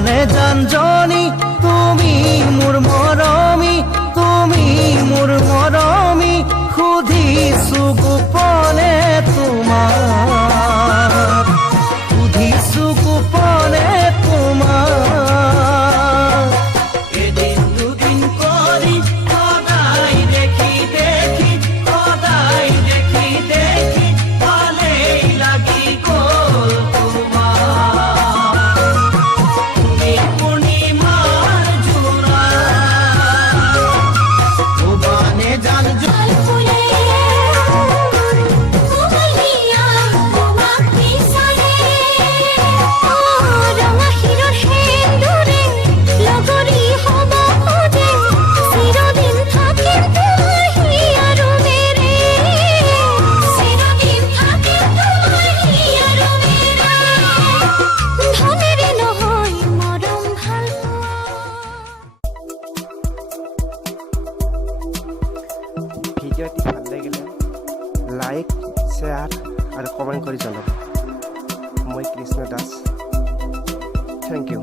ভুৱানে জানজনী তুমি মোৰ মৰমী, তুমি মোৰ মৰমী, সুধিছো গোপনে তোমাক, সুধিছো গোপনে তোমাক। এদিন দুদিন কৰি সদায় দেখি দেখি, সদায় দেখি দেখি ভালেই লাগি গ'ল তোমাক। তুমি পূৰ্ণিমাৰ জোৰা, ভুৱানে জানজনী ভিডিঅ'টি ভাল লাগিলে লাইক, শ্বেয়াৰ আৰু কমেণ্ট কৰি জনাব। মই কৃষ্ণ দাস, থেংক ইউ।